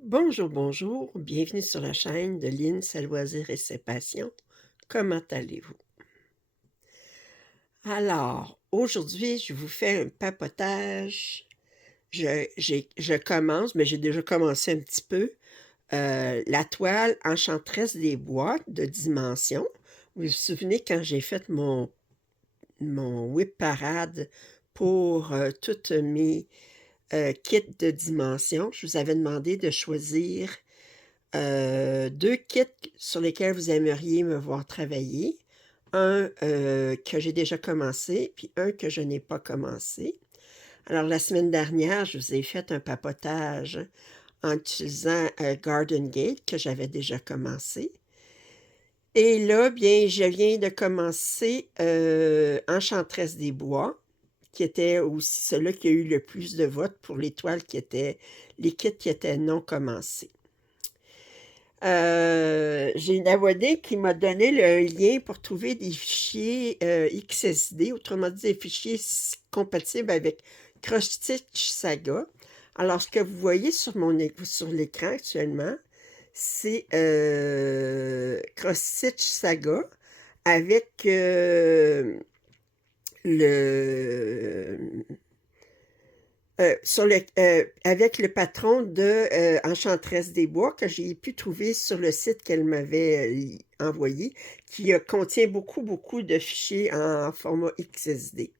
Bonjour, bonjour, bienvenue sur la chaîne de Lynn, ses loisirs et ses passions. Comment allez-vous? Alors, aujourd'hui, je vous fais un papotage. Je commence, mais j'ai déjà commencé un petit peu, la toile Enchanteresse des bois de Dimension. Vous vous souvenez quand j'ai fait mon whip parade pour toutes mes kits de Dimension, je vous avais demandé de choisir 2 kits sur lesquels vous aimeriez me voir travailler. Un, que j'ai déjà commencé, puis un que je n'ai pas commencé. Alors la semaine dernière, je vous ai fait un papotage en utilisant, Garden Gate que j'avais déjà commencé et là, bien, je viens de commencer, Enchanteresse des bois, qui était aussi celui qui a eu le plus de votes pour les toiles qui étaient les kits qui étaient non commencés. J'ai une abonnée qui m'a donné le lien pour trouver des fichiers XSD, autrement dit des fichiers compatibles avec Cross-Stitch Saga. Alors, ce que vous voyez sur l'écran actuellement, c'est Cross-Stitch Saga avec le avec le patron de Enchanteresse des Bois que j'ai pu trouver sur le site qu'elle m'avait envoyé, qui contient beaucoup, beaucoup de fichiers en format XSD.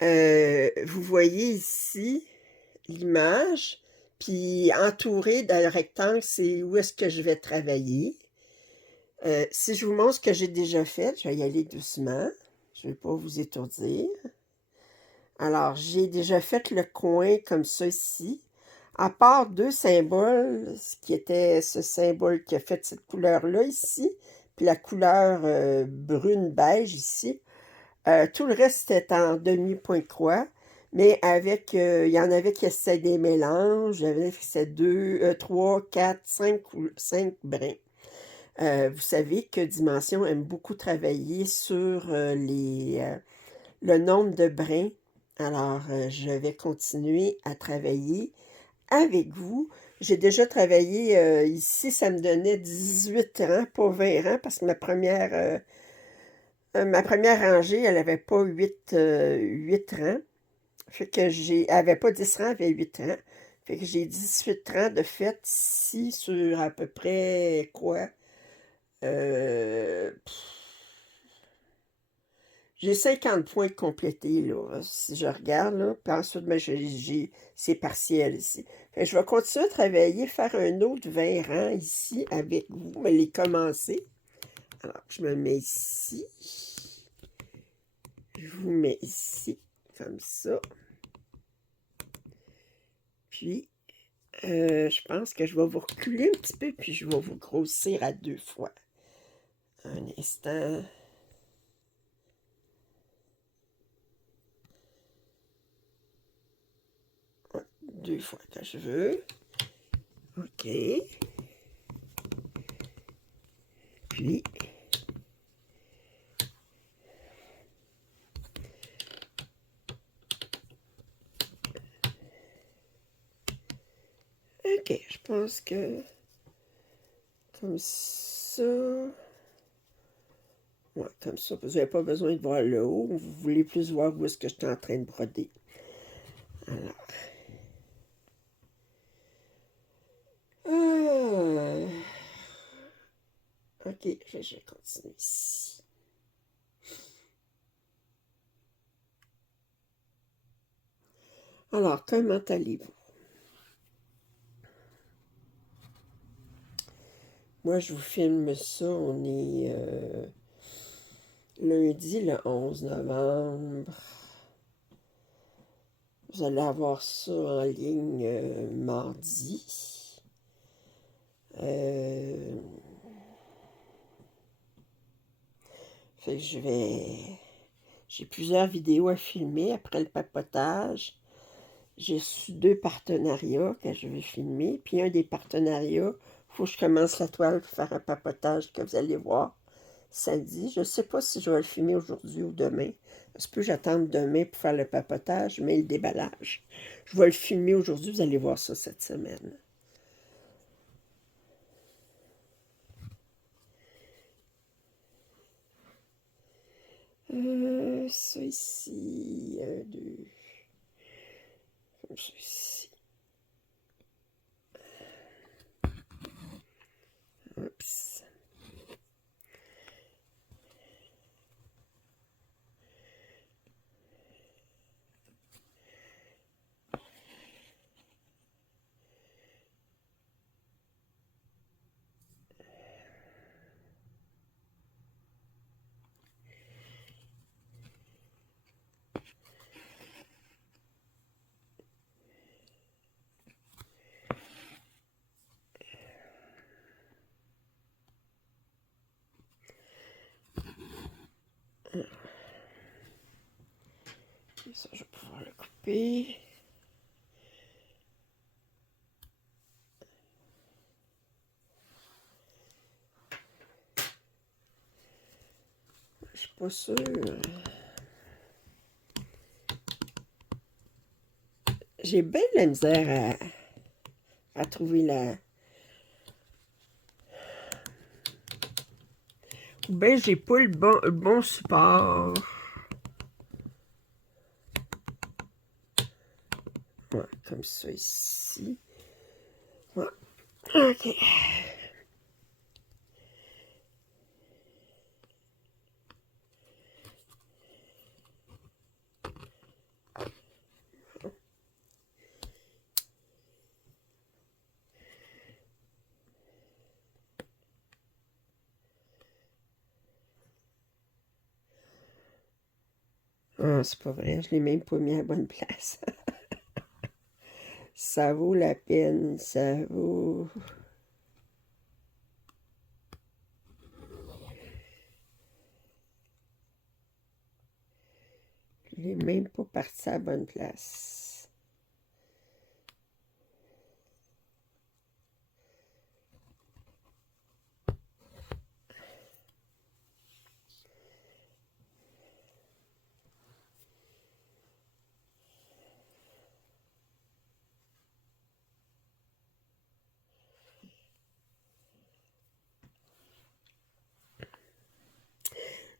Vous voyez ici l'image, puis entouré d'un rectangle, c'est où est-ce que je vais travailler. Si je vous montre ce que j'ai déjà fait, je vais y aller doucement. Je ne vais pas vous étourdir. Alors, j'ai déjà fait le coin comme ça ici. À part 2 symboles, ce qui était ce symbole qui a fait cette couleur-là ici, puis la couleur brune-beige ici. Tout le reste était en demi-point de croix, mais avec, il y en avait qui essaient des mélanges, il y avait qui essaient 2, 3, 4, 5 brins. Vous savez que Dimension aime beaucoup travailler sur le nombre de brins. Alors, je vais continuer à travailler avec vous. J'ai déjà travaillé ici, ça me donnait 18 rangs, pas 20 rangs, parce que ma première rangée, elle n'avait pas 8 rangs. Fait que elle avait pas 10 rangs, elle avait 8 rangs. Fait que j'ai 18 rangs de fait ici sur à peu près quoi? Euh, J'ai 50 points complétés, là, si je regarde, là. Puis ensuite, ben, c'est partiel ici. Fait que je vais continuer à travailler, faire un autre 20 rangs ici avec vous, mais les commencer. Alors, je me mets ici. Je vous mets ici, comme ça. Puis, je pense que je vais vous reculer un petit peu, puis je vais vous grossir à 2 fois. Un instant. 2 fois que je veux. OK. Puis, OK, je pense que comme ça. Ouais, comme ça, vous n'avez pas besoin de voir le haut. Vous voulez plus voir où est-ce que je suis en train de broder. Alors. Euh, OK, je vais continuer ici. Alors, comment allez-vous? Moi, je vous filme ça. On est lundi, le 11 novembre. Vous allez avoir ça en ligne mardi. Euh, Fait que j'ai plusieurs vidéos à filmer après le papotage. J'ai reçu 2 partenariats que je vais filmer. Puis un des partenariats, il faut que je commence la toile pour faire un papotage que vous allez voir samedi. Je ne sais pas si je vais le filmer aujourd'hui ou demain. Ça se peut que j'attende demain pour faire le papotage, mais le déballage. Je vais le filmer aujourd'hui, vous allez voir ça cette semaine. Ça ici, un, deux, comme ça ici. Oups. Et ça, je vais pouvoir le couper. Je suis pas sûre. J'ai bien de la misère à trouver la... Ou bien j'ai pas le bon support. Ouais, comme ça ici. Ouais. OK. Ah, c'est pas vrai, je l'ai même pas mis à la bonne place. Ça vaut la peine, ça vaut... Je l'ai même pas parti à la bonne place.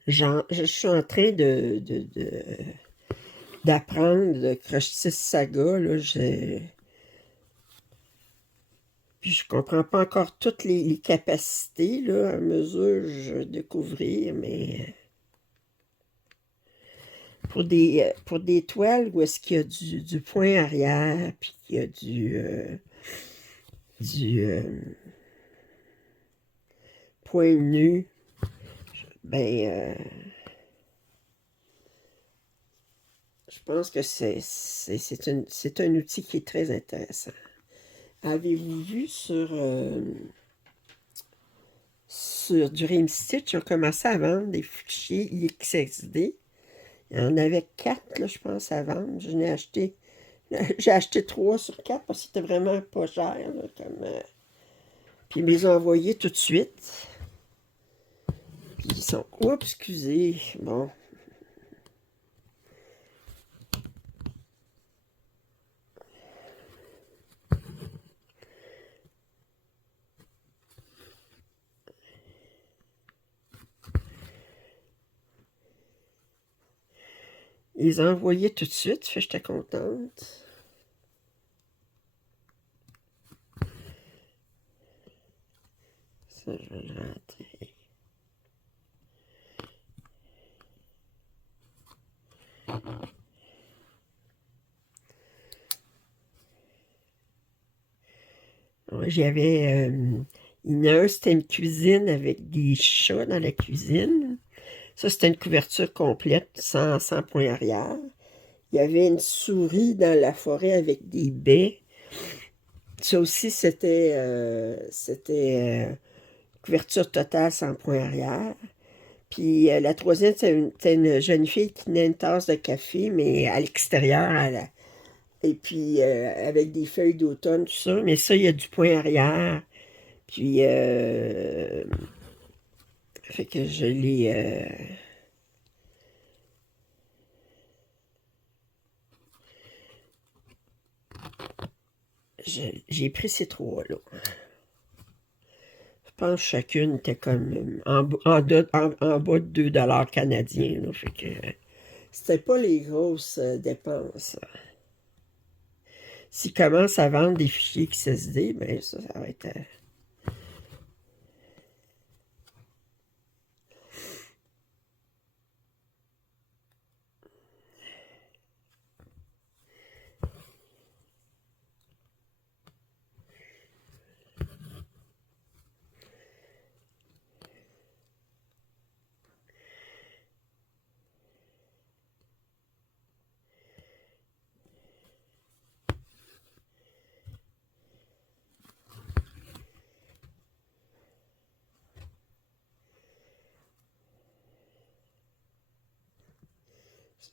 Je suis en train d'apprendre de Crochtis Saga, là, puis je comprends pas encore toutes les capacités, là, à mesure je vais découvrir, mais pour des toiles où est-ce qu'il y a du point arrière, puis qu'il y a du point nu, ben, je pense que c'est un outil qui est très intéressant. Avez-vous vu sur du Rimstitch, ils ont commencé à vendre des fichiers XSD. Il y en avait 4, là, je pense, à vendre. J'ai acheté 3 sur 4 parce que c'était vraiment pas cher, là, puis ils me les ont envoyés tout de suite. Puis ils sont... Oups, excusez. Bon. Ils les ont envoyés tout de suite, fait que j'étais contente. Ça, je vais le rentrer. Ouais, il y en a un, c'était une cuisine avec des chats dans la cuisine. Ça, c'était une couverture complète, sans point arrière. Il y avait une souris dans la forêt avec des baies. Ça aussi, c'était couverture totale sans point arrière. Puis la troisième, c'était une jeune fille qui tenait une tasse de café, mais à l'extérieur, et puis avec des feuilles d'automne, tout ça. Mais ça, il y a du point arrière. Puis, fait que je l'ai... J'ai pris ces trois-là. Je pense que chacune était comme en bas de 2 $ canadiens. Là, fait que c'était pas les grosses dépenses. S'ils commencent à vendre des fichiers XSD, ben ça va être...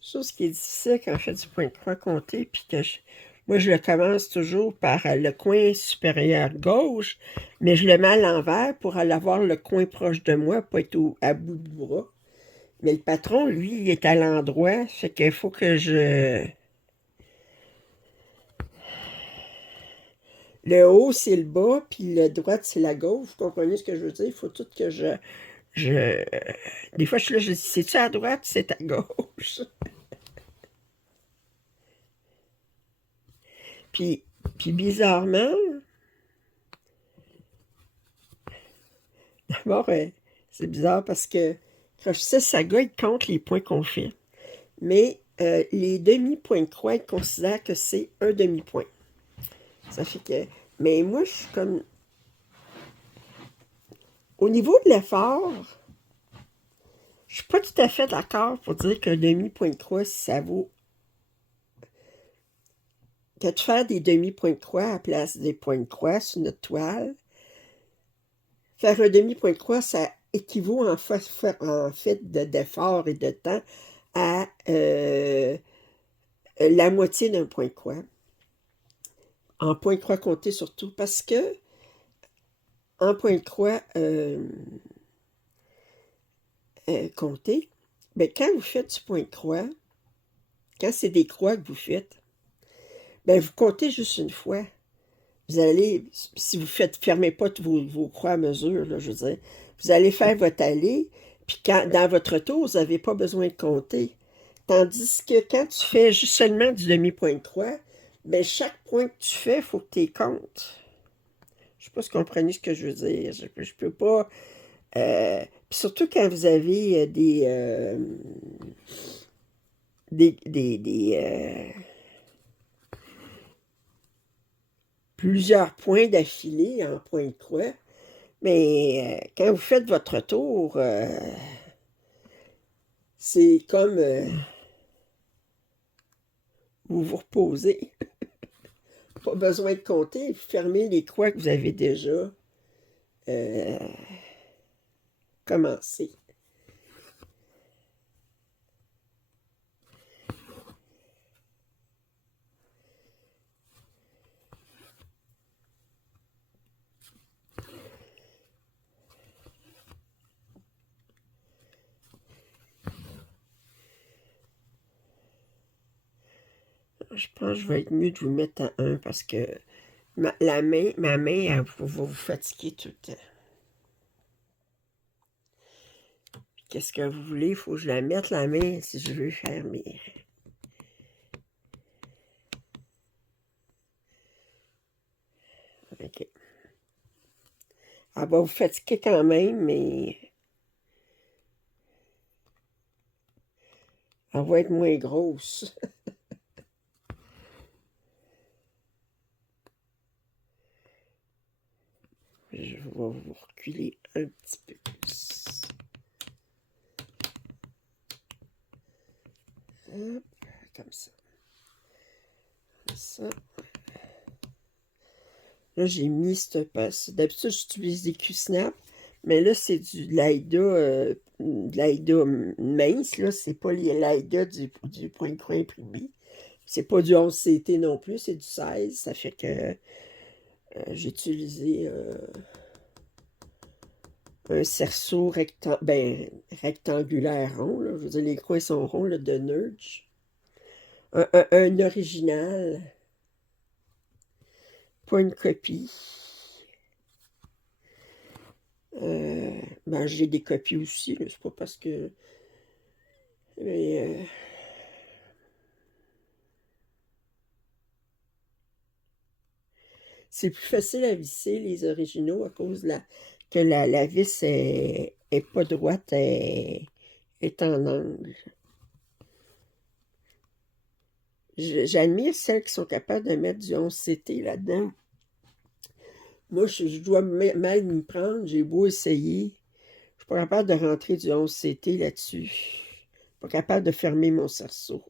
chose qui est difficile quand on fait du point de croix compté, puis que moi je le commence toujours par le coin supérieur gauche, mais je le mets à l'envers pour aller avoir le coin proche de moi, pas être à bout de bras. Mais le patron, lui, il est à l'endroit, fait qu'il faut que je... Le haut, c'est le bas, puis le droite, c'est la gauche. Vous comprenez ce que je veux dire? Il faut tout que je... Des fois, je suis là, je dis, c'est-tu à droite, c'est à gauche? Puis, puis bizarrement, d'abord, c'est bizarre parce que quand je sais Saga, il compte les points qu'on fait. Mais les demi-points de croix, ils considèrent que c'est un demi-point. Ça fait que... Mais moi, je suis comme... Au niveau de l'effort, je suis pas tout à fait d'accord pour dire qu'un demi-point de croix, ça vaut... Que de faire des demi-points de croix à la place des points de croix sur notre toile. Faire un demi-point de croix, ça équivaut en fait d'effort et de temps à la moitié d'un point de croix. En point de croix compté surtout, parce que en point de croix compté, ben, quand vous faites du point de croix, quand c'est des croix que vous faites, ben, vous comptez juste une fois. Vous allez, si vous fermez pas vos croix à mesure, là, je veux dire, vous allez faire votre allée, puis dans votre tour, vous n'avez pas besoin de compter. Tandis que quand tu fais juste seulement du demi-point de croix, ben chaque point que tu fais, il faut que tu les comptes. Je ne sais pas si vous comprenez ce que je veux dire. Je peux pas... puis surtout quand vous avez plusieurs points d'affilée en point de croix, mais quand vous faites votre tour, c'est comme vous vous reposez. Pas besoin de compter, vous fermez les croix que vous avez déjà euh, commencé. Je pense que je vais être mieux de vous mettre à 1 parce que ma main, elle va vous fatiguer tout le temps. Qu'est-ce que vous voulez? Il faut que je la mette, la main, si je veux faire mes... OK. Elle va vous fatiguer quand même, mais elle va être moins grosse. Je vais vous reculer un petit peu plus. Hop, comme ça. Comme ça. Là, j'ai mis cette passe. D'habitude, j'utilise des Q-Snap, mais là, c'est de l'AIDA mince, là. C'est pas l'AIDA du point de croix imprimé. C'est pas du 11CT non plus, c'est du 16. Ça fait que j'ai utilisé un cerceau rectangulaire rond, là. Je veux dire, les coins sont ronds, là, de Nurge. Un original. pas une copie. Ben, j'ai des copies aussi, là, c'est pas parce que... Mais, c'est plus facile à visser, les originaux, à cause que la vis est pas droite, elle est en angle. J'admire celles qui sont capables de mettre du 11CT là-dedans. Moi, je dois mal m'y prendre, j'ai beau essayer. Je suis pas capable de rentrer du 11CT là-dessus. Je suis pas capable de fermer mon cerceau.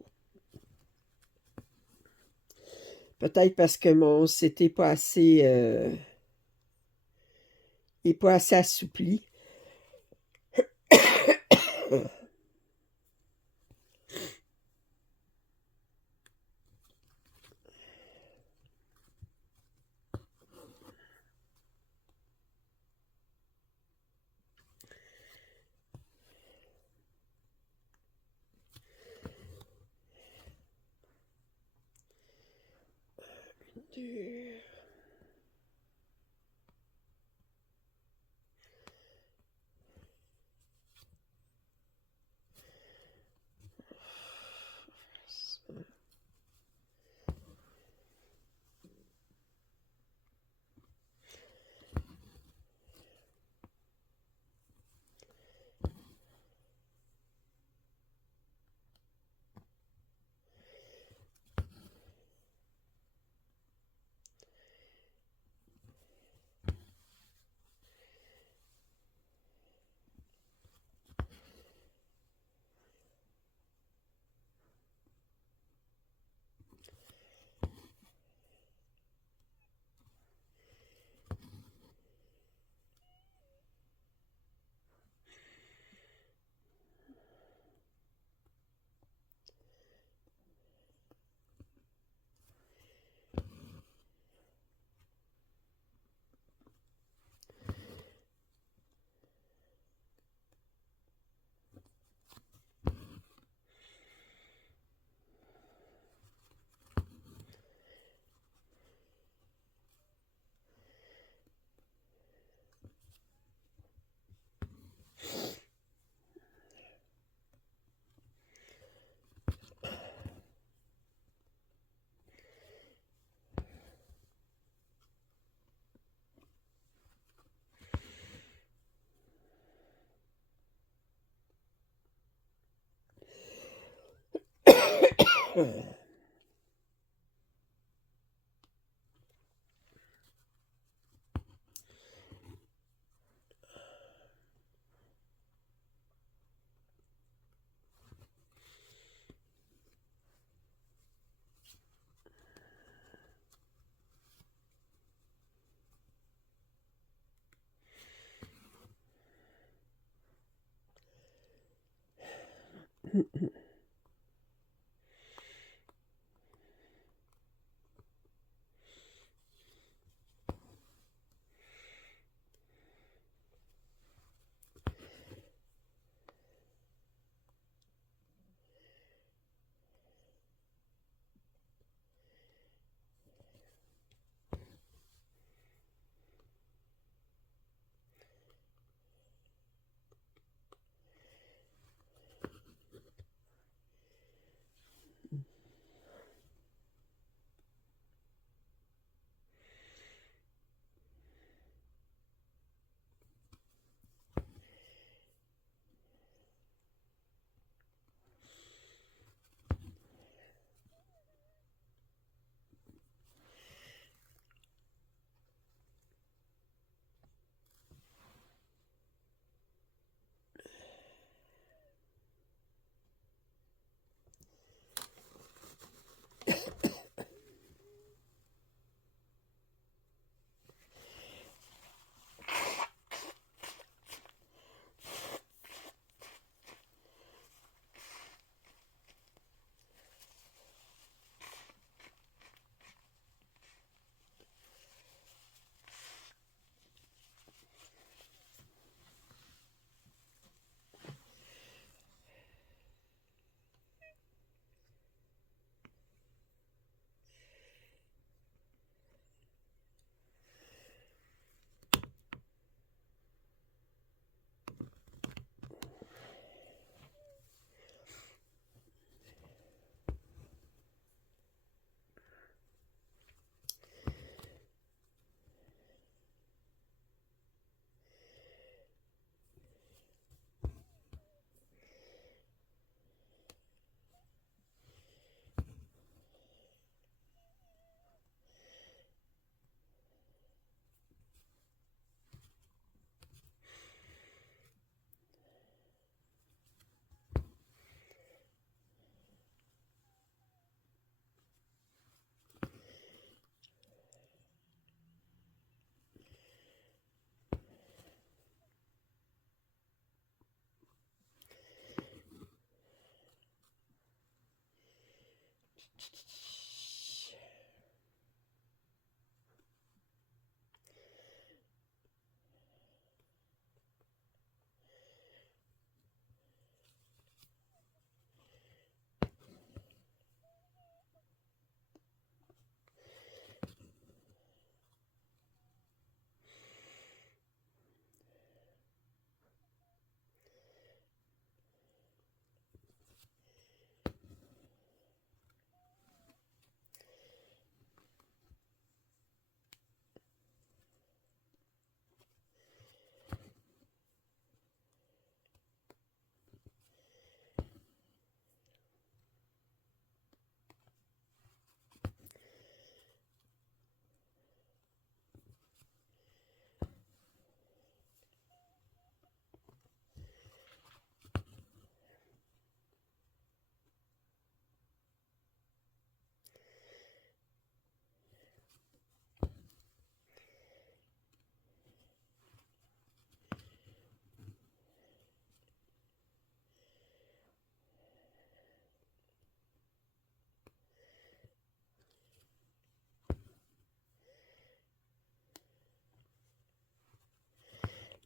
Peut-être parce que mon 11CT est pas assez assoupli. Deux.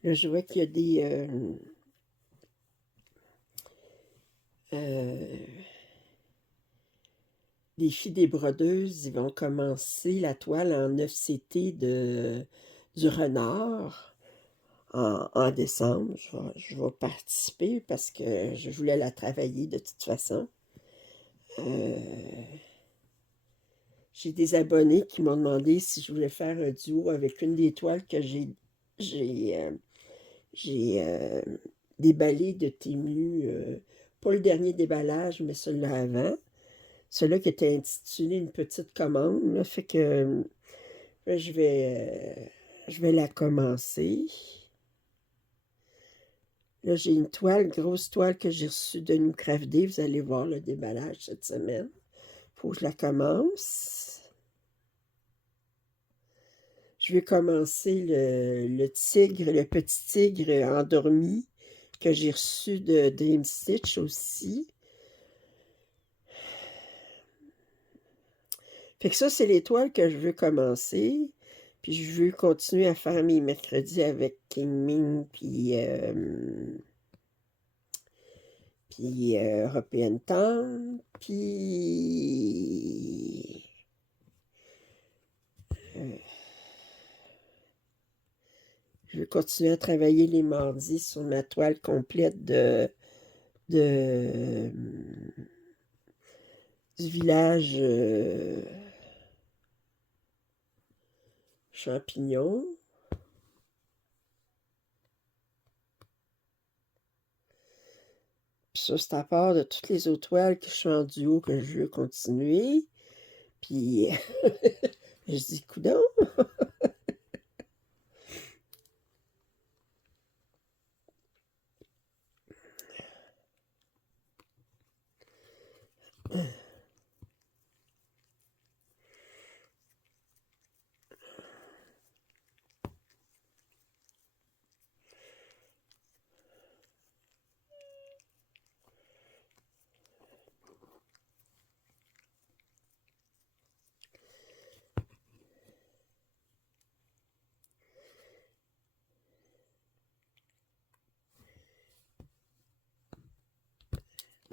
Là, je vois qu'il y a euh, des filles des brodeuses. Ils vont commencer la toile en 9CT du renard en décembre. Je vais participer parce que je voulais la travailler de toute façon. Euh, j'ai des abonnés qui m'ont demandé si je voulais faire un duo avec une des toiles que j'ai j'ai déballé de Temu. Pas le dernier déballage, mais celui-là avant. Celui-là qui était intitulé Une petite commande. Là, fait que je vais la commencer. Là, j'ai une toile, grosse toile que j'ai reçue de New Craft Day. Vous allez voir le déballage cette semaine. Faut que je la commence. Je vais commencer le tigre, le petit tigre endormi que j'ai reçu de Dream Stitch aussi. Fait que ça, c'est les toiles que je veux commencer. Puis je veux continuer à faire mes mercredis avec King Ming puis European Town. Puis je vais continuer à travailler les mardis sur ma toile complète de du village champignon. Puis ça, c'est à part de toutes les autres toiles que je suis en duo que je veux continuer. Puis je dis, coudonc.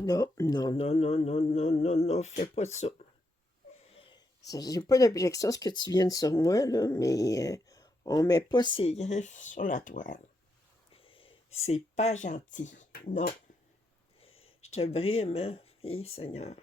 Non, non, non, non, non, non, non, non, fais pas ça. J'ai pas d'objection à ce que tu viennes sur moi, là, mais on met pas ses griffes sur la toile. C'est pas gentil. Non. Je te brime, hein? Eh, Seigneur.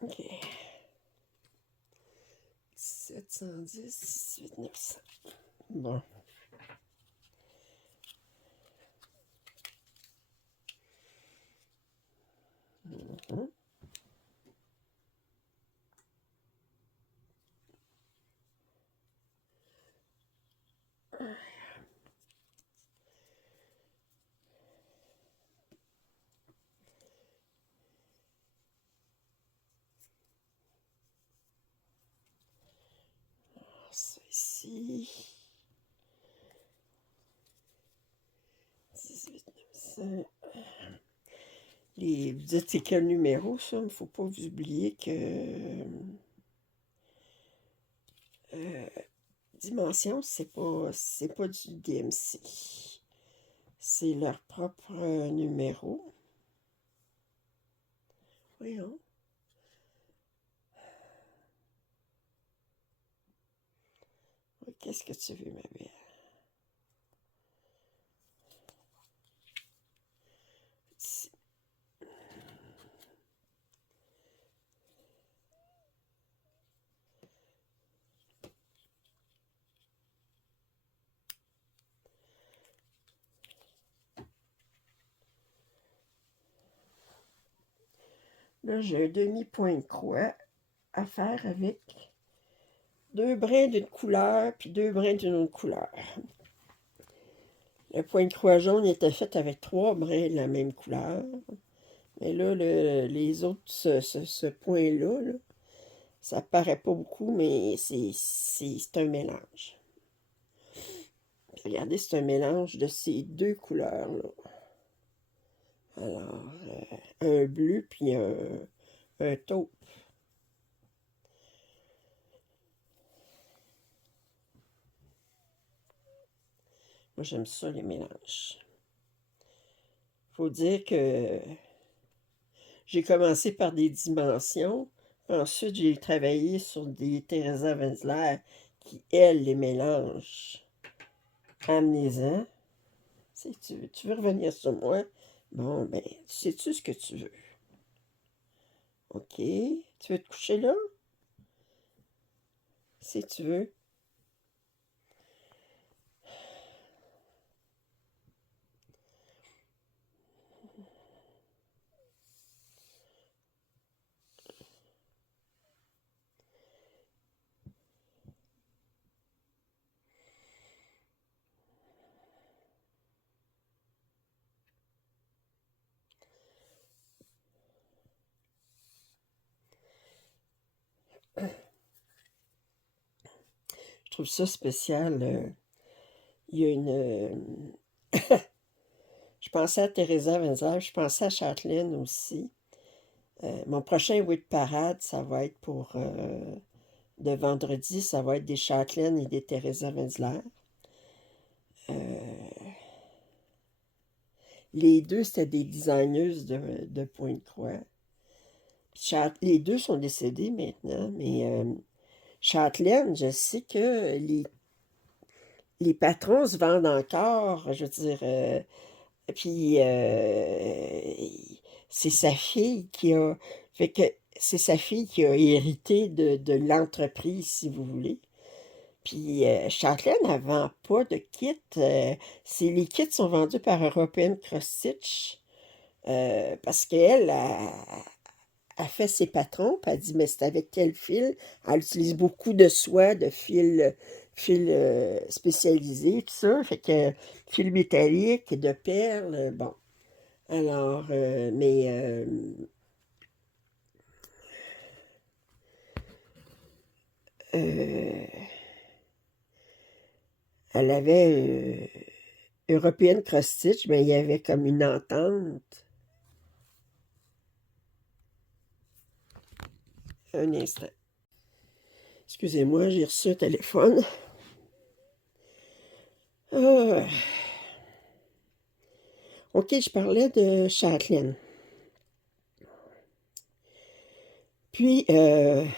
OK. 710, 18 900. Bon. Mhm. Ça ici. 18 900. Vous dites c'est quel numéro, ça? Il ne faut pas vous oublier que euh, Dimension, c'est pas du DMC. C'est leur propre numéro. Voyons. Qu'est-ce que tu veux, ma belle? Ici. Là, j'ai un demi-point de croix à faire avec 2 brins d'une couleur, puis 2 brins d'une autre couleur. Le point de croix jaune était fait avec 3 brins de la même couleur. Mais là, les autres, ce point-là, là, ça paraît pas beaucoup, mais c'est un mélange. Puis regardez, c'est un mélange de ces 2 couleurs-là. Alors, un bleu puis un taupe. Moi, j'aime ça, les mélanges. Faut dire que j'ai commencé par des dimensions. Ensuite, j'ai travaillé sur des Theresa Wenzler qui, elle, les mélange. Amenez-en. Tu veux revenir sur moi? Bon, ben, sais-tu ce que tu veux? OK. Tu veux te coucher là? Si tu veux. Je trouve ça spécial. Il y a une... je pensais à Theresa Wenzler, je pensais à Châtelaine aussi. Mon prochain Wit Parade, ça va être pour... de vendredi, ça va être des Châtelaine et des Theresa Wenzler. Les deux, c'était des designeuses de Pointe-Croix. Les deux sont décédés maintenant, mais Châtelaine, je sais que les patrons se vendent encore, je veux dire. Puis c'est sa fille qui a. Fait que c'est sa fille qui a hérité de l'entreprise, si vous voulez. Puis Châtelaine ne vend pas de kits. Les kits sont vendus par European Cross Stitch. Parce qu'elle a fait ses patrons, puis elle dit, mais c'est avec quel fil? Elle utilise beaucoup de soie, de fil spécialisé, tout ça. Fait que fil métallique, de perles, bon. Alors, mais elle avait European Cross Stitch, mais il y avait comme une entente. Un instant. Excusez-moi, j'ai reçu un téléphone. Ah. OK, je parlais de Châtelaine. Puis, elle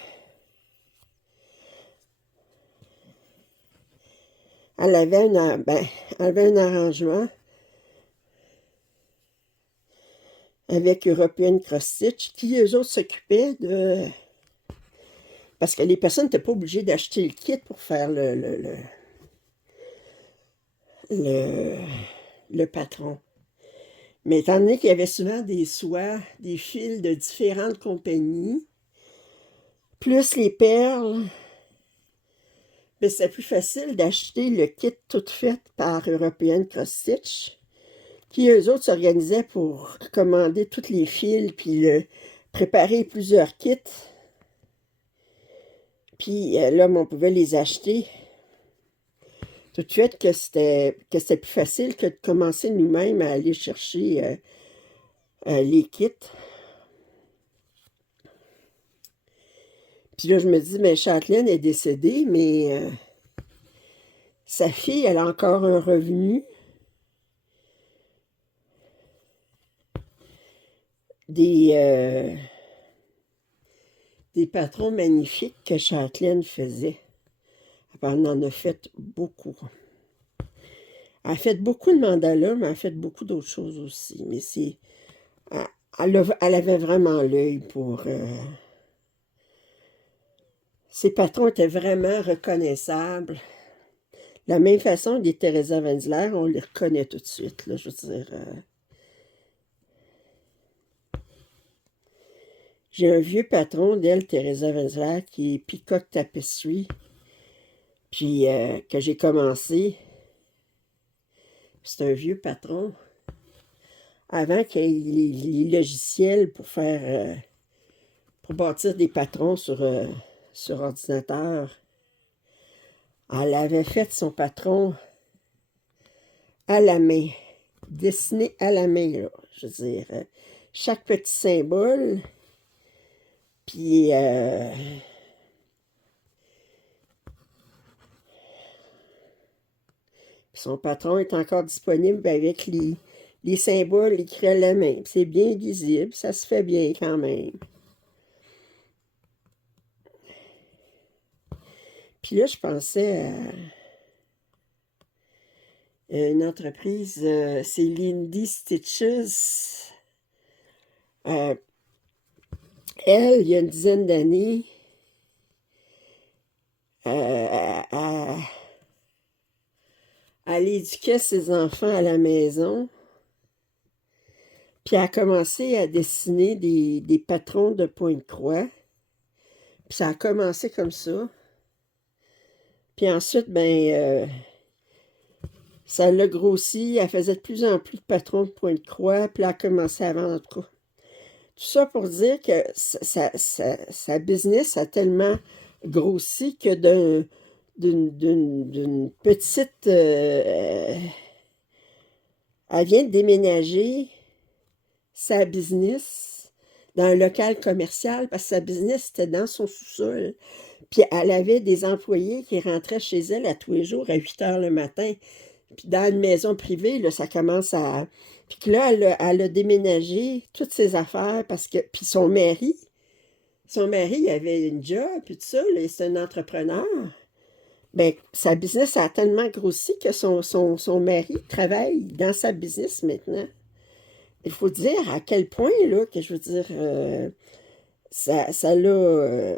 avait un arrangement avec European Cross Stitch qui, eux autres, s'occupaient de... Parce que les personnes n'étaient pas obligées d'acheter le kit pour faire le patron. Mais étant donné qu'il y avait souvent des soies, des fils de différentes compagnies, plus les perles, mais c'était plus facile d'acheter le kit tout fait par European Cross Stitch, qui eux autres s'organisaient pour commander tous les fils, puis préparer plusieurs kits. Puis là, on pouvait les acheter tout de suite, que c'était plus facile que de commencer nous-mêmes à aller chercher les kits. Puis là, je me dis, mais Châtelaine est décédée, mais sa fille, elle a encore un revenu. Des patrons magnifiques que Châtelaine faisait. Elle en a fait beaucoup. Elle a fait beaucoup de mandalas, mais elle a fait beaucoup d'autres choses aussi. Mais c'est... Elle avait vraiment l'œil pour... ses patrons étaient vraiment reconnaissables. De la même façon, des Theresa Wenzler, on les reconnaît tout de suite. Là, je veux dire... J'ai un vieux patron d'elle, Teresa Wenzler, qui est Peacock Tapestry, puis que j'ai commencé. C'est un vieux patron. Avant qu'il y ait les logiciels pour faire, pour bâtir des patrons sur ordinateur, elle avait fait son patron à la main, dessiné à la main, là. Je veux dire, chaque petit symbole, puis son patron est encore disponible avec les symboles écrits à la main. C'est bien visible, ça se fait bien quand même. Puis là, je pensais à une entreprise, c'est Lindy Stitches. Elle, il y a une dizaine d'années, elle éduquait ses enfants à la maison, puis elle a commencé à dessiner des patrons de point de croix. Puis ça a commencé comme ça. Puis ensuite, ça l'a grossi. Elle faisait de plus en plus de patrons de point de croix, puis elle a commencé à vendre. En tout cas, tout ça pour dire que sa business a tellement grossi que d'une petite... elle vient de déménager sa business dans un local commercial parce que sa business était dans son sous-sol. Puis elle avait des employés qui rentraient chez elle à tous les jours à 8 heures le matin. Puis dans une maison privée, là, ça commence à... Puis que là, elle a déménagé toutes ses affaires parce que... Puis son mari, il avait une job, puis tout ça, là, c'est un entrepreneur. Ben, sa business a tellement grossi que son mari travaille dans sa business maintenant. Il faut dire à quel point, là, que je veux dire, ça l'a...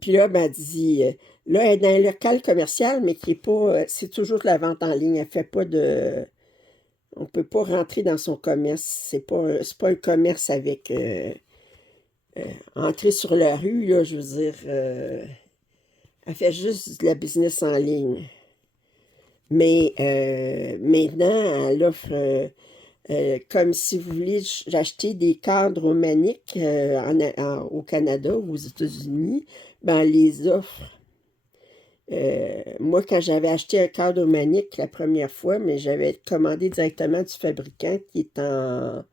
Puis là, elle dit, là, elle est dans un local commercial, mais qui est pas, c'est toujours de la vente en ligne. Elle fait pas de... On peut pas rentrer dans son commerce. C'est pas un commerce avec... entrer sur la rue, là, je veux dire... elle fait juste de la business en ligne. Mais maintenant, elle offre... comme si vous voulez acheter des cadres romaniques au Canada ou aux États-Unis, ben elle les offre. Moi, quand j'avais acheté un cadre romanique la première fois, mais j'avais commandé directement du fabricant qui est en...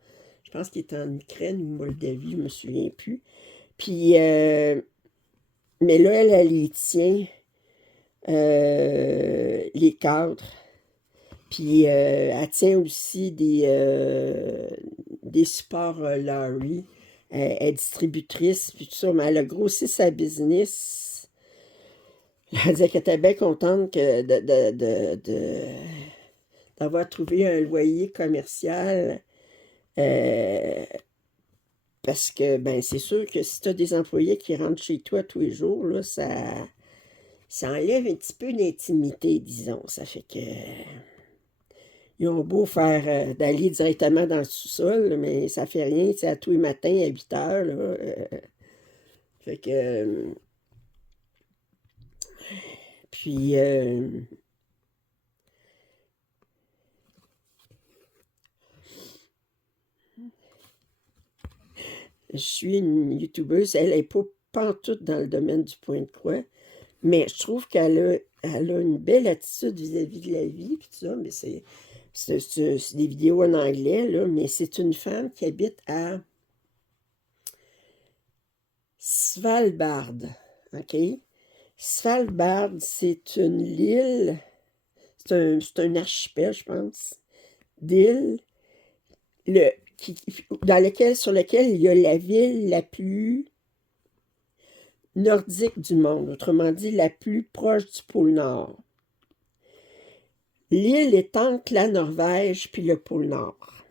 Je pense qu'il est en Ukraine ou Moldavie, je me souviens plus. Puis, mais là, elle les tient, les cadres. Puis, elle tient aussi des supports Larry. Elle est distributrice, puis tout ça, mais elle a grossi sa business. Elle disait qu'elle était bien contente d'avoir trouvé un loyer commercial. Parce que, ben, c'est sûr que si tu as des employés qui rentrent chez toi tous les jours, là, ça enlève un petit peu d'intimité, disons. Ça fait que... Ils ont beau faire d'aller directement dans le sous-sol, mais ça fait rien, c'est à tous les matins à 8 heures, là. Fait que... puis... je suis une youtubeuse, elle n'est pas pantoute dans le domaine du point de croix, mais je trouve elle a une belle attitude vis-à-vis de la vie, puis tout ça, mais c'est des vidéos en anglais, là, mais c'est une femme qui habite à Svalbard, OK? Svalbard, c'est une île, c'est un archipel, je pense, d'îles sur lequel il y a la ville la plus nordique du monde, autrement dit, la plus proche du pôle Nord. L'île est entre la Norvège puis le pôle Nord.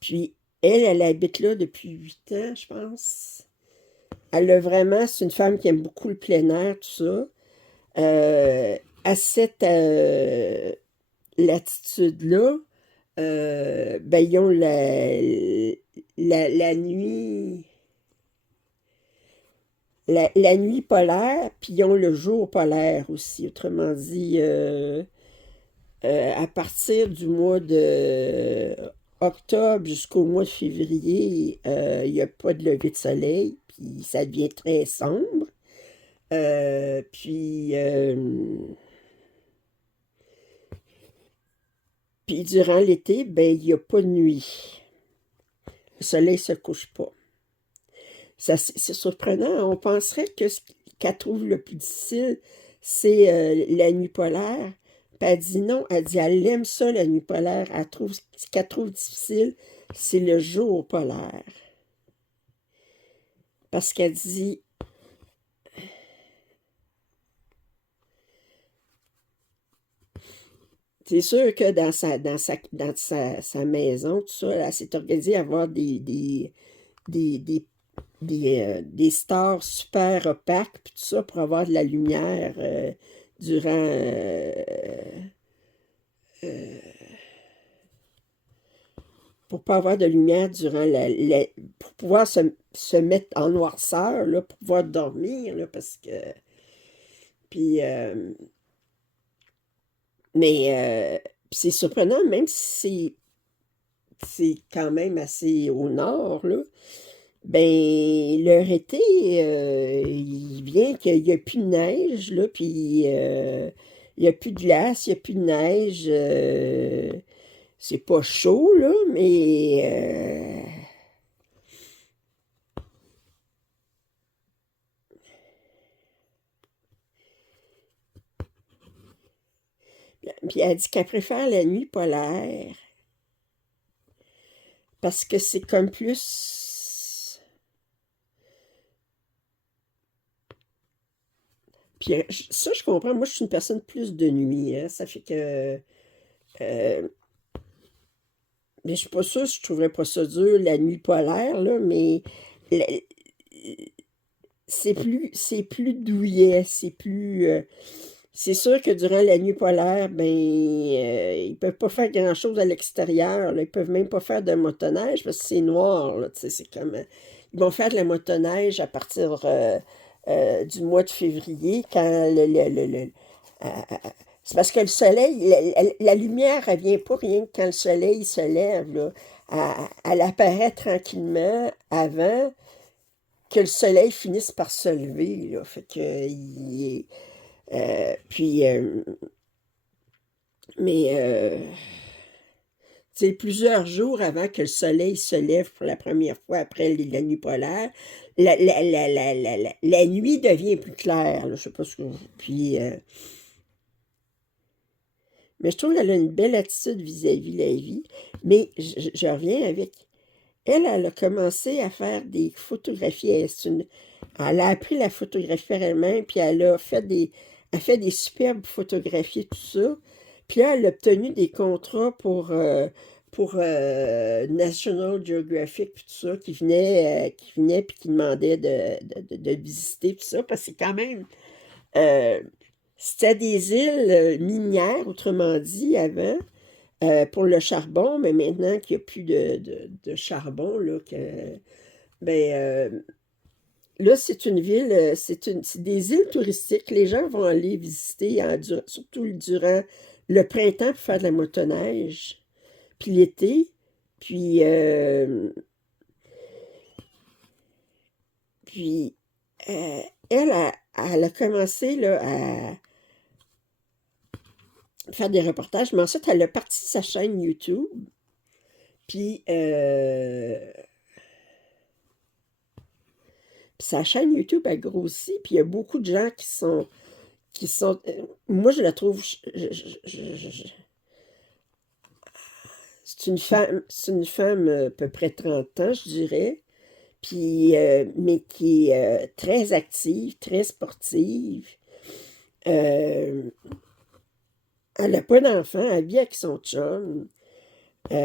Puis, elle habite là depuis 8 ans, je pense. Elle a vraiment, c'est une femme qui aime beaucoup le plein air, tout ça. À cette latitude-là, ben, ils ont la nuit, la nuit polaire, puis ils ont le jour polaire aussi. Autrement dit, à partir du mois de octobre jusqu'au mois de février, il n'y a pas de lever de soleil, puis ça devient très sombre. Puis durant l'été, ben, il n'y a pas de nuit. Le soleil ne se couche pas. Ça, c'est surprenant. On penserait que ce qu'elle trouve le plus difficile, c'est la nuit polaire. Puis elle dit non, elle dit elle aime ça, la nuit polaire. Elle trouve, ce qu'elle trouve difficile, c'est le jour polaire. Parce qu'elle dit, c'est sûr que dans sa maison, tout ça, elle s'est organisée à avoir des, des, des stores super opaques, puis tout ça, pour avoir de la lumière durant... euh, pour pas avoir de lumière durant pour pouvoir se mettre en noirceur, là, pour pouvoir dormir, là, parce que... Puis... mais c'est surprenant, même si c'est quand même assez au nord, là, ben, leur été, il vient qu'il n'y a plus de neige, là, puis il n'y a plus de glace, il n'y a plus de neige. C'est pas chaud, là, mais puis elle dit qu'elle préfère la nuit polaire parce que c'est comme plus... Puis ça, je comprends. Moi, je suis une personne plus de nuit, hein. Ça fait que... euh, mais je suis pas sûre, je trouverais pas ça dur, la nuit polaire, là, mais la- c'est plus douillet, c'est sûr que durant la nuit polaire, ben, ils peuvent pas faire grand-chose à l'extérieur, là. Ils peuvent même pas faire de motoneige parce que c'est noir, là, tu sais, c'est comme... ils vont faire de la motoneige à partir du mois de février, quand euh, c'est parce que le soleil, la lumière, elle vient pas rien que quand le soleil se lève, là. Elle apparaît tranquillement avant que le soleil finisse par se lever, là. Fait que, puis, mais tu sais, plusieurs jours avant que le soleil se lève pour la première fois après la nuit polaire, la nuit devient plus claire, là. Je sais pas ce que... Puis, mais je trouve qu'elle a une belle attitude vis-à-vis de la vie. Mais je reviens avec... Elle a commencé à faire des photographies. Elle a appris la photographie par elle-même, puis elle fait des superbes photographies, tout ça. Puis là, elle a obtenu des contrats pour National Geographic, puis tout ça, qui venait puis qui demandait de visiter, tout ça, parce que c'est quand même... euh, c'était des îles minières, autrement dit, avant, pour le charbon, mais maintenant qu'il n'y a plus de charbon, là, ben, là, c'est une ville, c'est des îles touristiques. Les gens vont aller visiter, surtout durant le printemps pour faire de la motoneige, puis l'été. Puis, puis euh, elle a commencé là, à faire des reportages, mais ensuite, elle a parti sa chaîne YouTube. Puis, sa chaîne YouTube a grossi, puis il y a beaucoup de gens moi, je la trouve... c'est une femme à peu près 30 ans, je dirais, puis, mais qui est très active, très sportive. Euh, Elle n'a pas d'enfant, elle vit avec son chum. Puis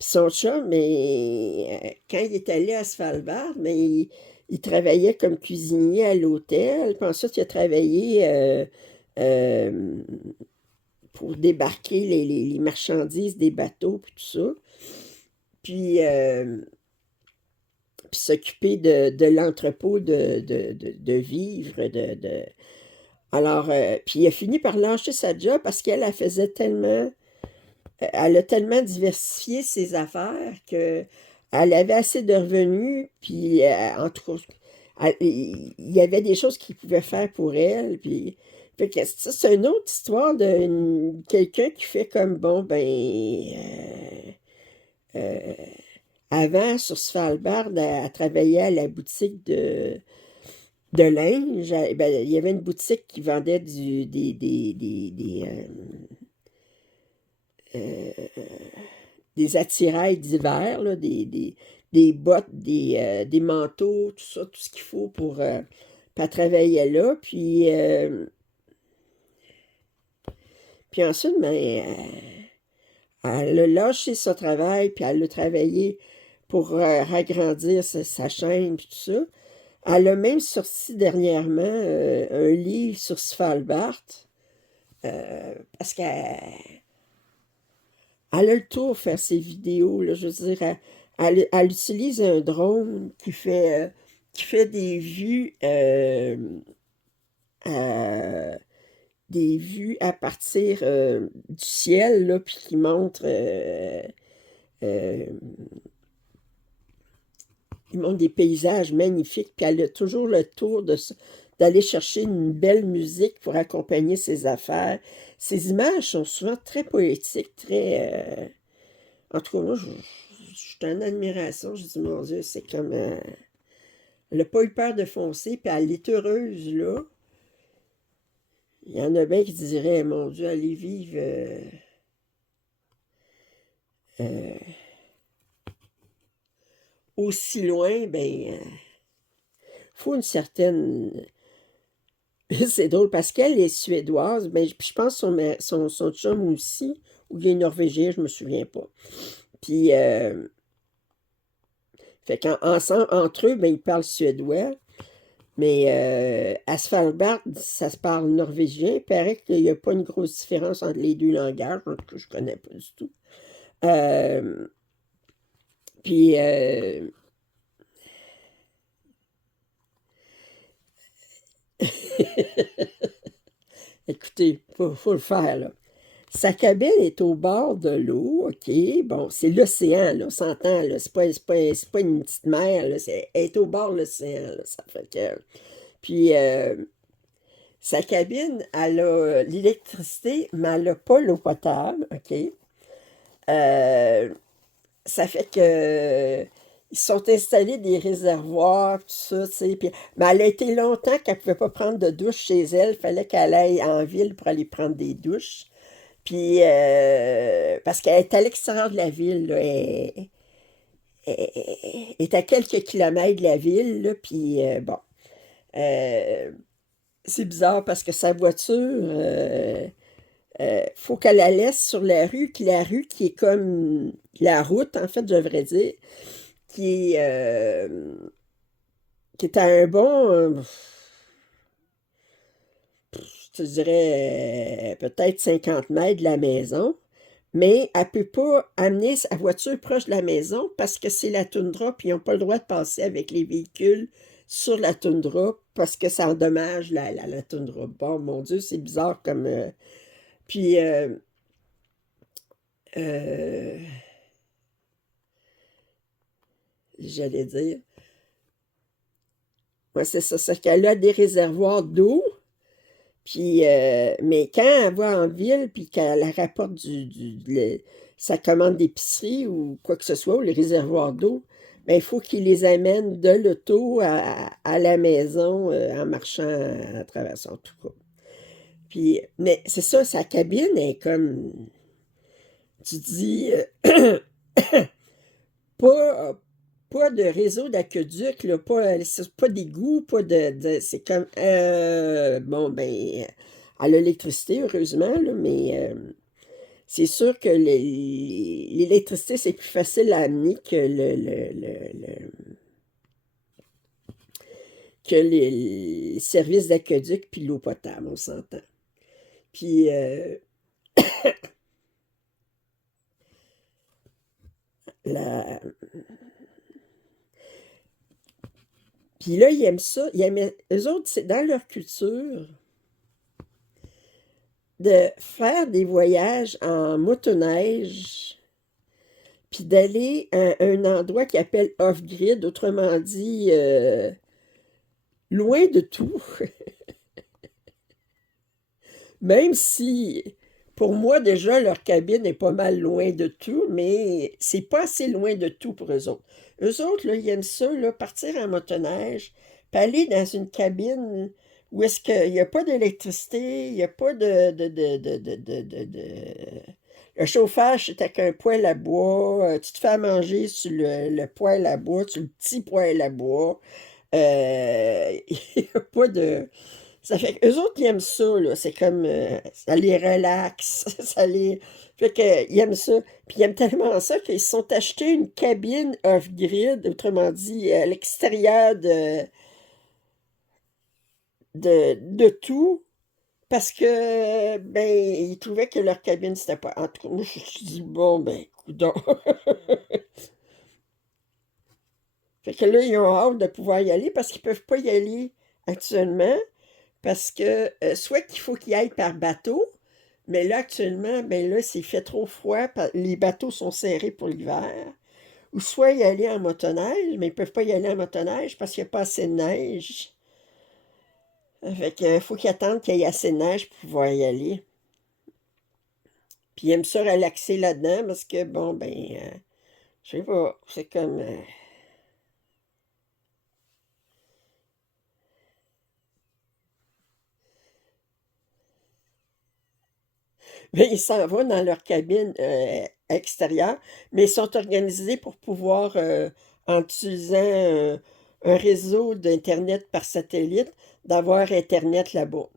son chum, mais, quand il est allé à Svalbard, mais il travaillait comme cuisinier à l'hôtel. Puis ensuite, il a travaillé pour débarquer les marchandises des bateaux, puis tout ça. Puis, puis s'occuper de l'entrepôt de vivres. Alors, puis il a fini par lâcher sa job parce qu'elle elle faisait tellement, elle a tellement diversifié ses affaires que elle avait assez de revenus, puis en tout cas, il y avait des choses qu'il pouvait faire pour elle, puis fait que ça, c'est une autre histoire de quelqu'un qui fait comme, bon, ben, euh, avant, sur Svalbard, elle travaillait à la boutique de linge. Ben, il y avait une boutique qui vendait euh, des attirails d'hiver, là, des bottes, des manteaux, tout ça, tout ce qu'il faut pour elle travailler là. Puis ensuite, ben, elle a lâché son travail, puis elle a travaillé pour agrandir sa chaîne, puis tout ça. Elle a même sorti dernièrement un livre sur Svalbard, parce qu'elle a le tour de faire ses vidéos, là, je veux dire, elle utilise un drone qui fait euh, des vues à partir du ciel, là, puis qui montre, euh, il montre des paysages magnifiques, puis elle a toujours le tour d'aller chercher une belle musique pour accompagner ses affaires. Ses images sont souvent très poétiques, très... en tout cas, moi, je suis en admiration. Je dis, mon Dieu, c'est comme... elle n'a pas eu peur de foncer, puis elle est heureuse, là. Il y en a bien qui diraient, mon Dieu, aller vivre... euh, aussi loin, ben, faut une certaine... C'est drôle parce qu'elle est suédoise, ben, puis je pense son chum aussi, ou il est norvégien, je me souviens pas. Puis, fait entre eux, ben, ils parlent suédois, mais à Svalbard, ça se parle norvégien. Il paraît qu'il n'y a pas une grosse différence entre les deux langages, que je connais pas du tout. Euh, puis, écoutez, faut le faire, là. Sa cabine est au bord de l'eau, OK. Bon, c'est l'océan, là, on s'entend, là. C'est pas une petite mer, là. Elle est au bord de l'océan, là. Ça fait que... Puis, sa cabine, elle a l'électricité, mais elle n'a pas l'eau potable, OK. Euh, Ça fait que... Ils sont installés des réservoirs, tout ça, tu sais. Mais elle a été longtemps qu'elle ne pouvait pas prendre de douche chez elle. Il fallait qu'elle aille en ville pour aller prendre des douches. Puis, parce qu'elle est à l'extérieur de la ville, là, elle est à quelques kilomètres de la ville, là, puis bon, euh, c'est bizarre parce que sa voiture, faut qu'elle la laisse sur la rue qui est comme la route, en fait, je devrais dire, qui est, euh, qui est à un bon, je te dirais, peut-être 50 mètres de la maison. Mais elle ne peut pas amener sa voiture proche de la maison parce que c'est la toundra, puis ils n'ont pas le droit de passer avec les véhicules sur la toundra parce que ça endommage la toundra. Bon, mon Dieu, c'est bizarre comme... puis, euh, j'allais dire... Ouais, c'est ça, c'est qu'elle a des réservoirs d'eau, puis, mais quand elle va en ville, puis qu'elle rapporte sa commande d'épicerie ou quoi que ce soit, ou les réservoirs d'eau, ben, il faut qu'il les amène de l'auto à la maison en marchant à travers son tout cas. Puis, mais c'est ça, sa cabine est comme, tu dis, pas, pas de réseau d'aqueduc, là, pas d'égout, pas c'est comme, bon, ben, à l'électricité, heureusement, là, mais c'est sûr que l'électricité, c'est plus facile à amener que que les services d'aqueduc puis l'eau potable, on s'entend. Puis, La... Puis là, ils aiment ça. Eux autres, c'est dans leur culture de faire des voyages en motoneige, puis d'aller à un endroit qu'ils appellent off-grid, autrement dit, loin de tout. Même si, pour moi, déjà, leur cabine est pas mal loin de tout, mais c'est pas assez loin de tout pour eux autres. Eux autres, là, ils aiment ça, là, partir en motoneige, puis aller dans une cabine où est-ce qu'il n'y a pas d'électricité, il n'y a pas Le chauffage, c'est avec un poêle à bois, tu te fais à manger sur le poêle à bois, sur le petit poêle à bois. Il n'y a pas de... Ça fait qu'eux autres, ils aiment ça, là. C'est comme, ça les relaxe, ça les... Fait qu'ils aiment ça. Puis ils aiment tellement ça qu'ils se sont achetés une cabine off-grid, autrement dit, à l'extérieur de tout, parce que, ben, ils trouvaient que leur cabine, c'était pas... En tout cas, moi, je me suis dit, bon, ben, coudonc. Fait que là, ils ont hâte de pouvoir y aller parce qu'ils peuvent pas y aller actuellement. Parce que soit qu'il faut qu'ils aillent par bateau, mais là, actuellement, ben là, c'est fait trop froid, les bateaux sont serrés pour l'hiver. Ou soit y aller en motoneige, mais ils ne peuvent pas y aller en motoneige parce qu'il n'y a pas assez de neige. Fait que faut qu'ils attendent qu'il y ait assez de neige pour pouvoir y aller. Puis ils aiment ça relaxer là-dedans parce que, bon, ben, je sais pas, c'est comme... mais ils s'en vont dans leur cabine extérieure, mais ils sont organisés pour pouvoir, en utilisant un réseau d'Internet par satellite, d'avoir Internet là-bas.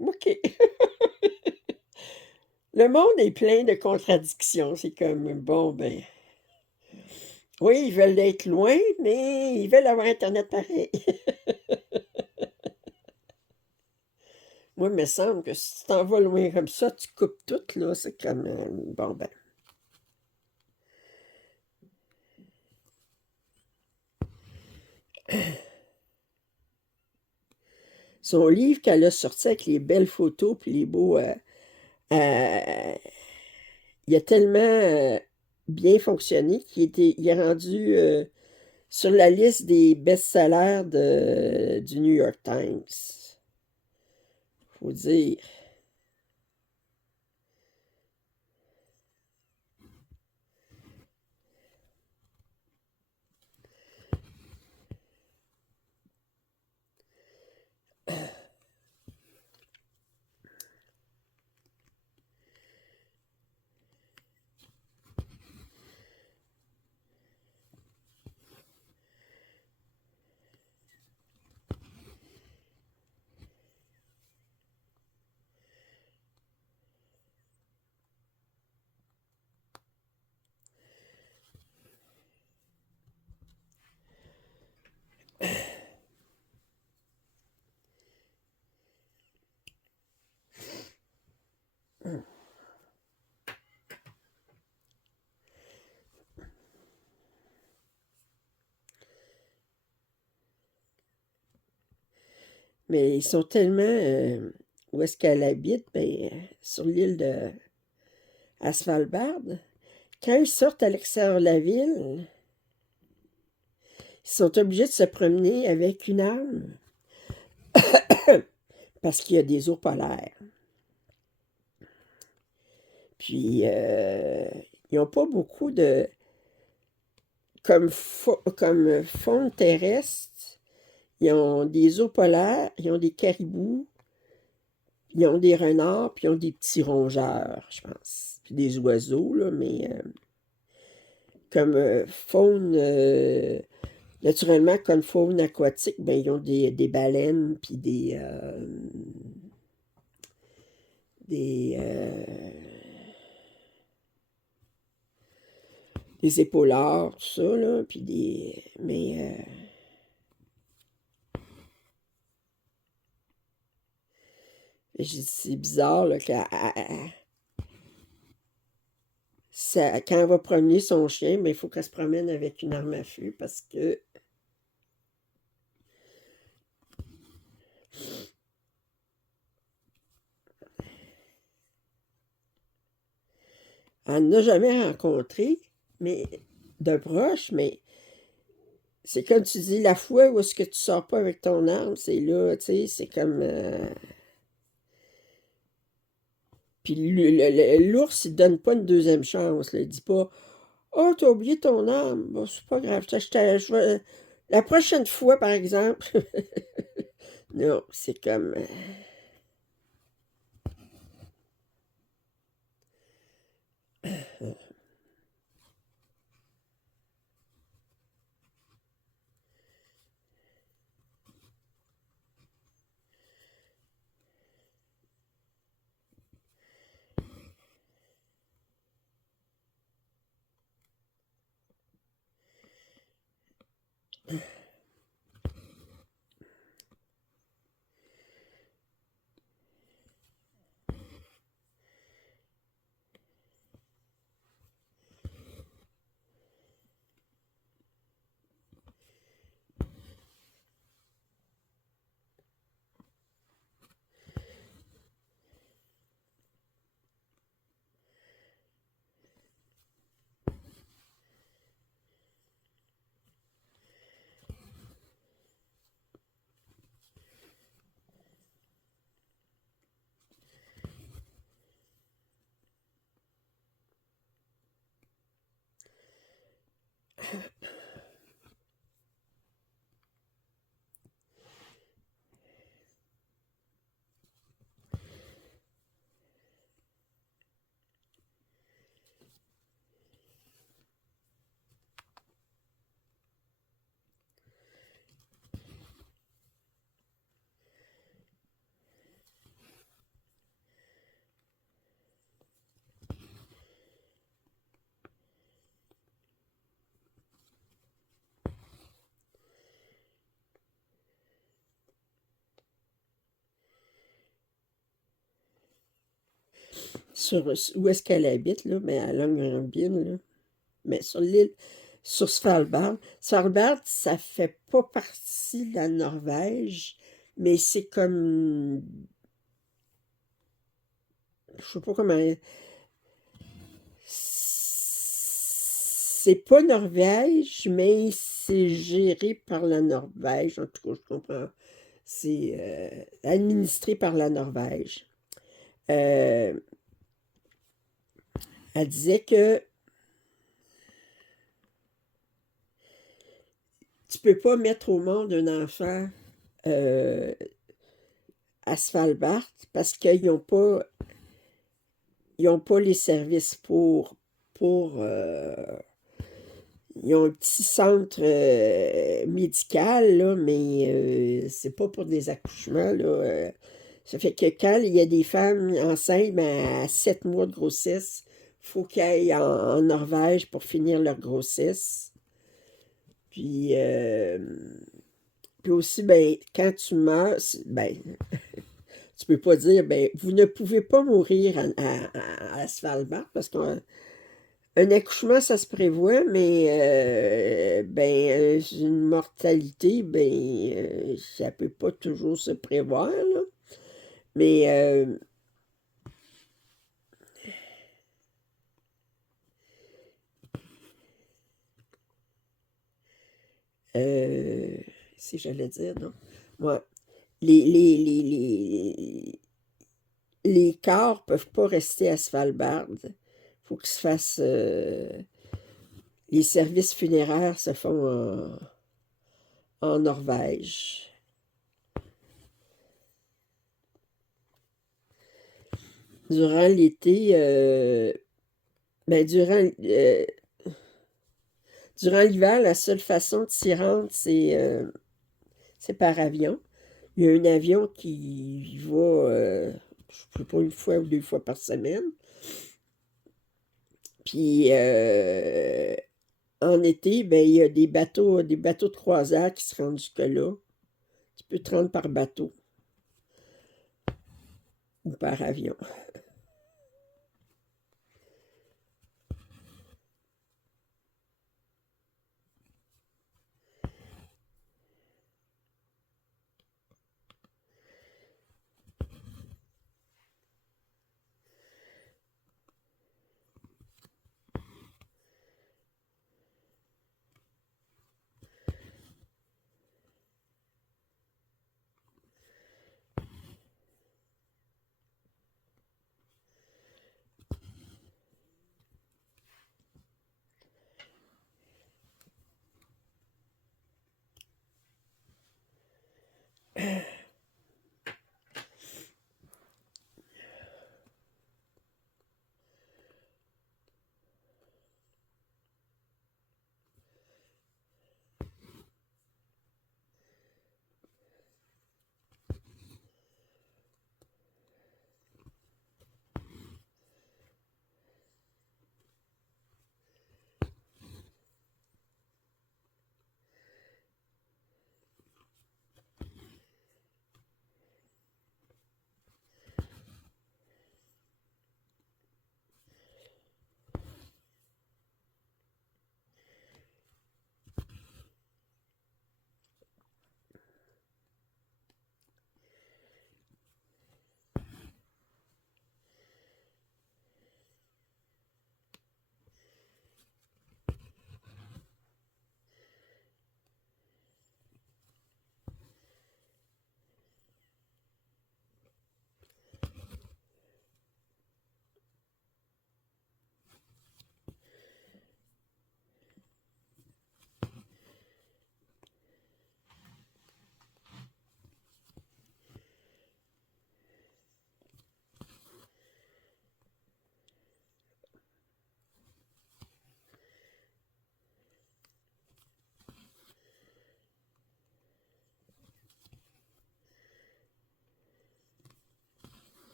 OK. Le monde est plein de contradictions. C'est comme, bon, ben, oui, ils veulent être loin, mais ils veulent avoir Internet pareil. Moi, il me semble que si tu t'en vas loin comme ça, tu coupes tout, là. C'est comme, bon, ben. Son livre qu'elle a sorti avec les belles photos puis les beaux... il a tellement bien fonctionné il est rendu sur la liste des best-sellers du New York Times. Faut dire. Mais ils sont tellement... où est-ce qu'elle habite? Ben, sur l'île de à Svalbard. Quand ils sortent à l'extérieur de la ville, ils sont obligés de se promener avec une arme parce qu'il y a des eaux polaires. Puis, ils n'ont pas beaucoup de... Comme faune terrestre, ils ont des eaux polaires, ils ont des caribous, ils ont des renards, puis ils ont des petits rongeurs, je pense. Puis des oiseaux, là, mais comme faune, naturellement, comme faune aquatique, ben, ils ont des baleines, puis des, euh, des épaulards, tout ça, là, puis des... Mais... J'ai dit, c'est bizarre, là, quand elle va promener son chien, mais il faut qu'elle se promène avec une arme à feu parce que elle n'a jamais rencontré, mais de proche, mais c'est comme tu dis, la fois où est-ce que tu sors pas avec ton arme, c'est là, tu sais, c'est comme... Puis l'ours, il donne pas une deuxième chance, là. Il dit pas, oh, t'as oublié ton arme. Bon, c'est pas grave. La prochaine fois, par exemple. Non, c'est comme. Où est-ce qu'elle habite, là, mais à Longyearbyen, là. Mais sur l'île, sur Svalbard. Svalbard, ça fait pas partie de la Norvège, mais c'est comme. Je sais pas comment. C'est pas Norvège, mais c'est géré par la Norvège. En tout cas, je comprends. C'est administré par la Norvège. Euh, Elle disait que tu peux pas mettre au monde un enfant euh, à Svalbard parce qu'ils n'ont pas les services pour ils ont un petit centre médical, là, mais c'est pas pour des accouchements, là. Ça fait que quand il y a des femmes enceintes, ben, à 7 mois de grossesse, il faut qu'elles aillent en Norvège pour finir leur grossesse. Puis, puis aussi, ben, quand tu meurs, ben, tu peux pas dire, ben, vous ne pouvez pas mourir à Svalbard parce qu'un accouchement, ça se prévoit, mais ben, une mortalité, ben, ça peut pas toujours se prévoir, là. Mais euh, si j'allais dire, non. Ouais. Les, les, les, les, les corps peuvent pas rester à Svalbard. Faut qu'ils se fassent. Les services funéraires se font en Norvège. Durant l'été, ben durant l'hiver, la seule façon de s'y rendre, c'est par avion. Il y a un avion qui va, je ne sais pas, une fois ou deux fois par semaine. Puis en été, ben, il y a des bateaux de croisière qui se rendent jusque-là. Tu peux te rendre par bateau. ou par avion.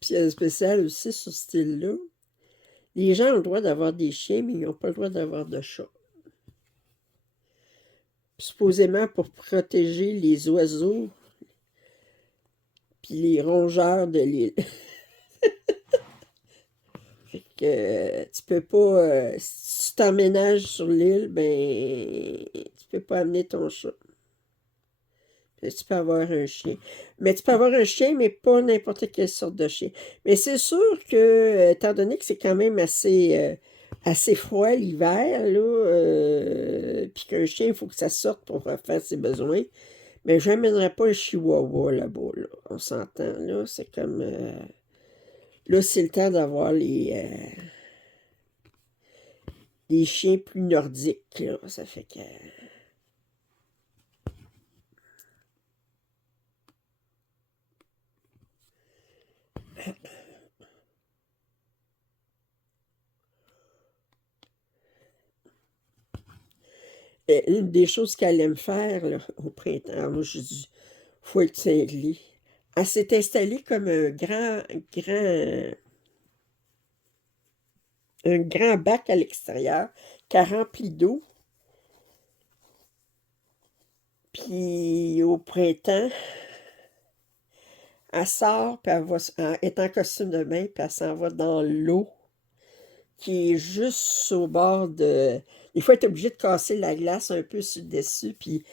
Puis il y a un spécial aussi sur ce style-là. Les gens ont le droit d'avoir des chiens, mais ils n'ont pas le droit d'avoir de chats. Supposément pour protéger les oiseaux puis les rongeurs de l'île. Fait que tu peux pas... si tu t'emménages sur l'île, ben tu peux pas amener ton chat. Tu peux avoir un chien. Mais tu peux avoir un chien, mais pas n'importe quelle sorte de chien. Mais c'est sûr que, étant donné que c'est quand même assez froid l'hiver, là, puis qu'un chien, il faut que ça sorte pour faire ses besoins, mais je n'amènerais pas un chihuahua là-bas, là. On s'entend, là. C'est comme... là, c'est le temps d'avoir les chiens plus nordiques, là. Ça fait que... une des choses qu'elle aime faire là, au printemps, moi je dis, faut être cinglé. Elle s'est installée comme un grand bac à l'extérieur qu'elle remplit d'eau. Puis au printemps, elle sort, puis elle est en costume de bain, puis elle s'en va dans l'eau qui est juste au bord de... Des fois, elle est obligée de casser la glace un peu sur le dessus, puis...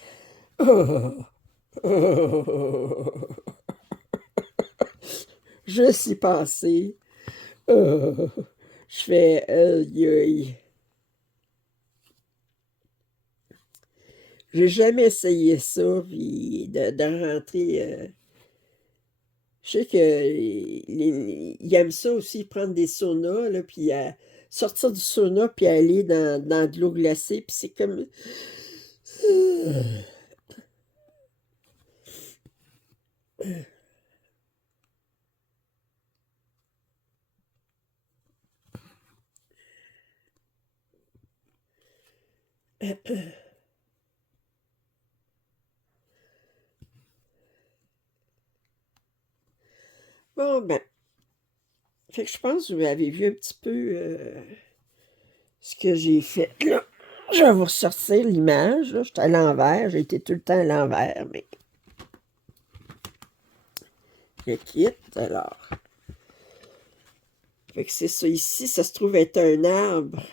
Juste y penser. Je fais... aïe, aïe. J'ai jamais essayé ça, puis de rentrer... je sais que ils aiment ça aussi, prendre des saunas, là, puis sortir du sauna, puis aller dans de l'eau glacée, puis c'est comme... Bon, ben, fait que je pense que vous avez vu un petit peu ce que j'ai fait, là. Je vais vous ressortir l'image. Je suis à l'envers. J'ai été tout le temps à l'envers, mais je quitte. Alors, fait que c'est ça ici. Ça se trouve être un arbre.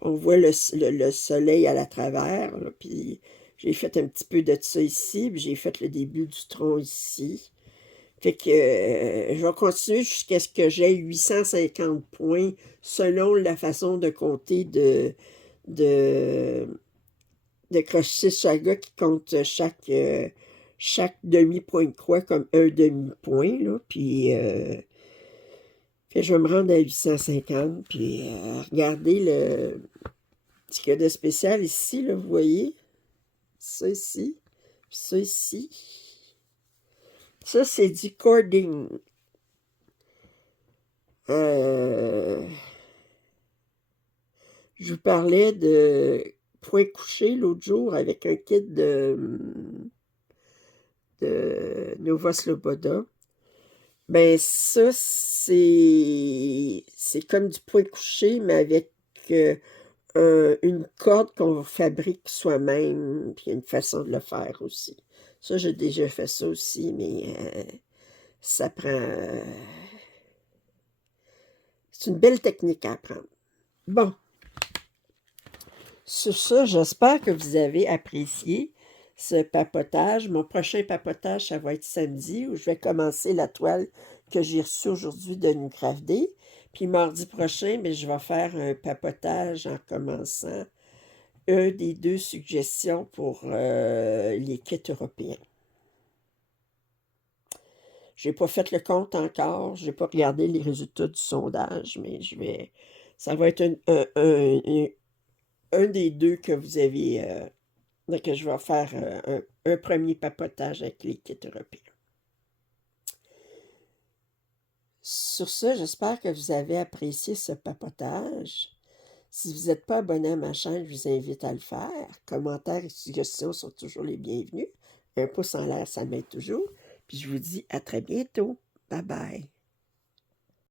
On voit le soleil à la travers. Là, puis j'ai fait un petit peu de ça ici. Puis j'ai fait le début du tronc ici. Fait que je vais continuer jusqu'à ce que j'aie 850 points selon la façon de compter de crochet chaga qui compte chaque demi-point de croix comme un demi-point. Là. Puis fait, je vais me rendre à 850. Puis regardez ce qu'il y a de spécial ici. Là, vous voyez? Ça ici. Puis ça ici. Ça, c'est du cording. Je vous parlais de point couché l'autre jour avec un kit de Nova Sloboda. Ben ça, c'est comme du point couché, mais avec une corde qu'on fabrique soi-même, puis il y a une façon de le faire aussi. Ça, j'ai déjà fait ça aussi, mais ça prend... c'est une belle technique à apprendre. Bon. Sur ça, j'espère que vous avez apprécié ce papotage. Mon prochain papotage, ça va être samedi, où je vais commencer la toile que j'ai reçue aujourd'hui de New Craft Day. Puis mardi prochain, bien, je vais faire un papotage en commençant un des deux suggestions pour les kits européens. Je n'ai pas fait le compte encore, je n'ai pas regardé les résultats du sondage, mais ça va être un des deux que vous avez, que je vais faire un premier papotage avec les kits européens. Sur ce, j'espère que vous avez apprécié ce papotage. Si vous n'êtes pas abonné à ma chaîne, je vous invite à le faire. Commentaires et suggestions sont toujours les bienvenus. Un pouce en l'air, ça m'aide toujours. Puis je vous dis à très bientôt. Bye bye.